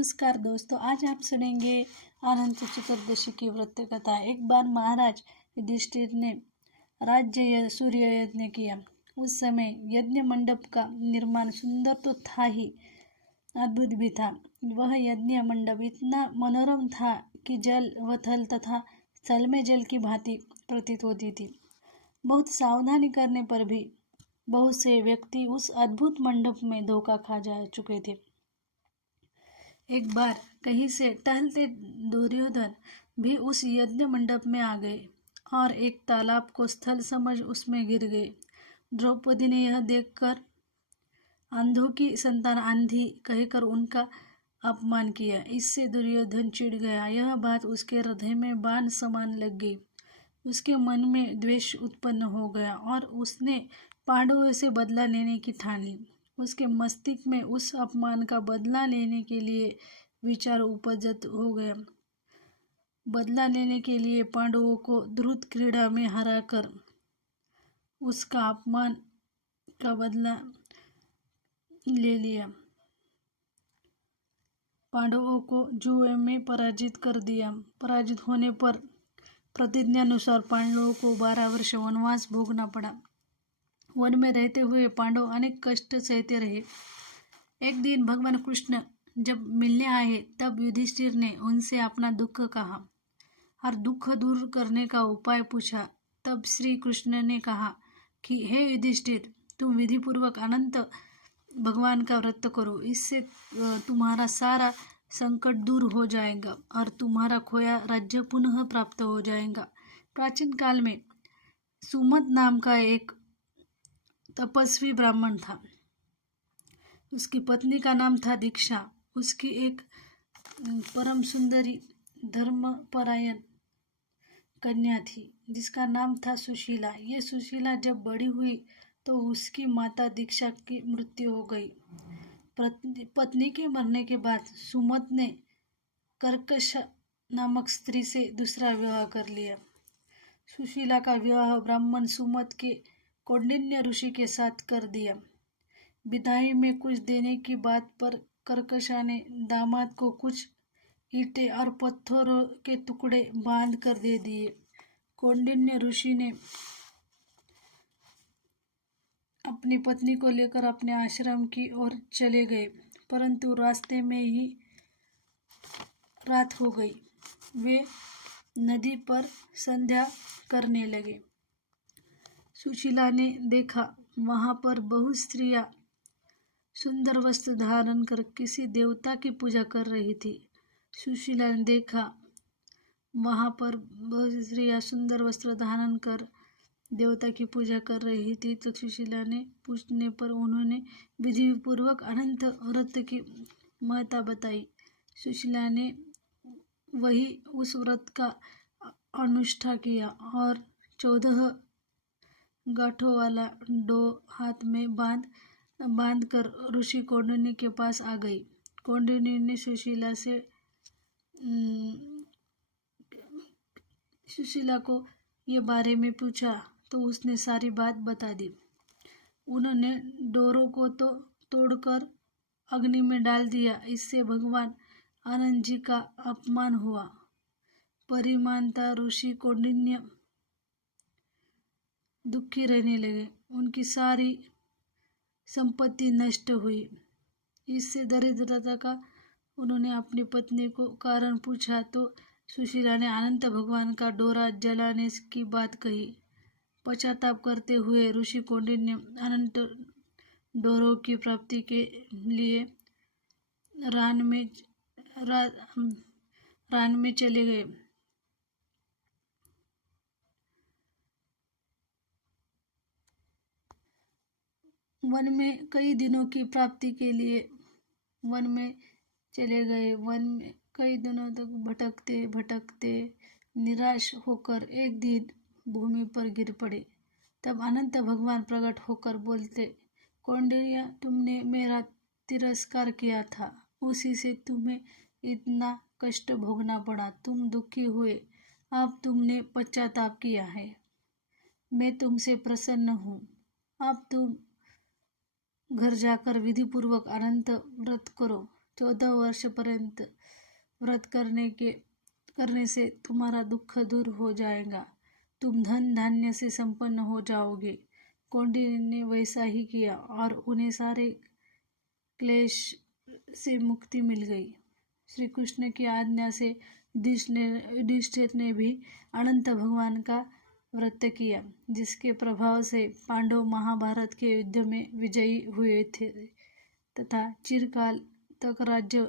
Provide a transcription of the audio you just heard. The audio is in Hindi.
नमस्कार दोस्तों, आज आप सुनेंगे अनंत चतुर्दशी की व्रत कथा। एक बार महाराज युधिष्ठिर ने राज्य सूर्य यज्ञ किया। उस समय यज्ञ मंडप का निर्माण सुंदर तो था ही, अद्भुत भी था। वह यज्ञ मंडप इतना मनोरम था कि जल व थल तथा स्थल में जल की भांति प्रतीत होती थी। बहुत सावधानी करने पर भी बहुत से व्यक्ति उस अद्भुत मंडप में धोखा खा जा चुके थे। एक बार कहीं से टहलते दुर्योधन भी उस यज्ञ मंडप में आ गए और एक तालाब को स्थल समझ उसमें गिर गए। द्रौपदी ने यह देखकर अंधों की संतान आंधी कहकर उनका अपमान किया। इससे दुर्योधन चिढ़ गया। यह बात उसके हृदय में बाण समान लग गई। उसके मन में द्वेष उत्पन्न हो गया और उसने पांडवों से बदला लेने की ठान ली। उसके मस्तिष्क में उस अपमान का बदला लेने के लिए विचार उपजत हो गया। बदला लेने के लिए पांडवों को द्रुत क्रीड़ा में हराकर उसका अपमान का बदला ले लिया। पांडवों को जुए में पराजित कर दिया। पराजित होने पर प्रतिज्ञानुसार पांडवों को 12 वर्ष वनवास भोगना पड़ा। वन में रहते हुए पांडव अनेक कष्ट सहते रहे। एक दिन भगवान कृष्ण जब मिलने आए तब युधिष्ठिर ने उनसे अपना दुख कहा और दुख दूर करने का उपाय पूछा। तब श्री कृष्ण ने कहा कि हे युधिष्ठिर, तुम विधिपूर्वक अनंत भगवान का व्रत करो। इससे तुम्हारा सारा संकट दूर हो जाएगा और तुम्हारा खोया राज्य पुनः प्राप्त हो जाएगा। प्राचीन काल में सुमत नाम का एक तपस्वी ब्राह्मण था। उसकी पत्नी का नाम था दीक्षा। उसकी एक परम सुंदरी धर्मपरायण कन्या थी जिसका नाम था सुशीला। ये सुशीला जब बड़ी हुई तो उसकी माता दीक्षा की मृत्यु हो गई। पत्नी के मरने के बाद सुमत ने कर्कश नामक स्त्री से दूसरा विवाह कर लिया। सुशीला का विवाह ब्राह्मण सुमत के कौंडिन्य ऋषि के साथ कर दिया। विदाई में कुछ देने की बात पर कर्कशा ने दामाद को कुछ ईंटें और पत्थरों के टुकड़े बांध कर दे दिए। कौंडिन्य ऋषि ने अपनी पत्नी को लेकर अपने आश्रम की ओर चले गए, परंतु रास्ते में ही रात हो गई। वे नदी पर संध्या करने लगे। सुशीला ने देखा वहां पर बहुत स्त्रियां सुंदर वस्त्र धारण कर किसी देवता की पूजा कर रही थी। सुशीला ने देखा वहां पर बहुत स्त्रियां सुंदर वस्त्र धारण कर देवता की पूजा कर रही थी। तो सुशीला ने पूछने पर उन्होंने विधिपूर्वक अनंत व्रत की महत्ता बताई। सुशीला ने वही उस व्रत का अनुष्ठान किया और 14 गांठों वाला डो हाथ में बांध कर ऋषि कौंडिन्य के पास आ गई। कौंडिन्य ने सुशीला को ये बारे में पूछा तो उसने सारी बात बता दी। उन्होंने डोरों को तो तोड़कर अग्नि में डाल दिया। इससे भगवान आनंद जी का अपमान हुआ। परिमानता ऋषि कौंडिन्य दुखी रहने लगे। उनकी सारी संपत्ति नष्ट हुई। इससे दरिद्रता का उन्होंने अपनी पत्नी को कारण पूछा तो सुशीला ने अनंत भगवान का डोरा जलाने की बात कही। पश्चाताप करते हुए ऋषि कौंडिन्य अनंत डोरों की प्राप्ति के लिए रान में चले गए। वन में कई दिनों की प्राप्ति के लिए वन में चले गए। वन में कई दिनों तक भटकते भटकते निराश होकर एक दिन भूमि पर गिर पड़े। तब अनंत भगवान प्रकट होकर बोलते, कौंडिन्य, तुमने मेरा तिरस्कार किया था, उसी से तुम्हें इतना कष्ट भोगना पड़ा। तुम दुखी हुए, अब तुमने पश्चाताप किया है। मैं तुमसे प्रसन्न हूँ। अब तुम घर जाकर विधिपूर्वक अनंत व्रत करो। 14 वर्ष पर्यंत व्रत करने से तुम्हारा दुख दूर हो जाएगा, तुम धन धान्य से संपन्न हो जाओगे। कौंडिन्य ने वैसा ही किया और उन्हें सारे क्लेश से मुक्ति मिल गई। श्री कृष्ण की आज्ञा से युधिष्ठिर ने भी अनंत भगवान का व्रत किया, जिसके प्रभाव से पांडव महाभारत के युद्ध में विजयी हुए थे तथा चिरकाल तक राज्य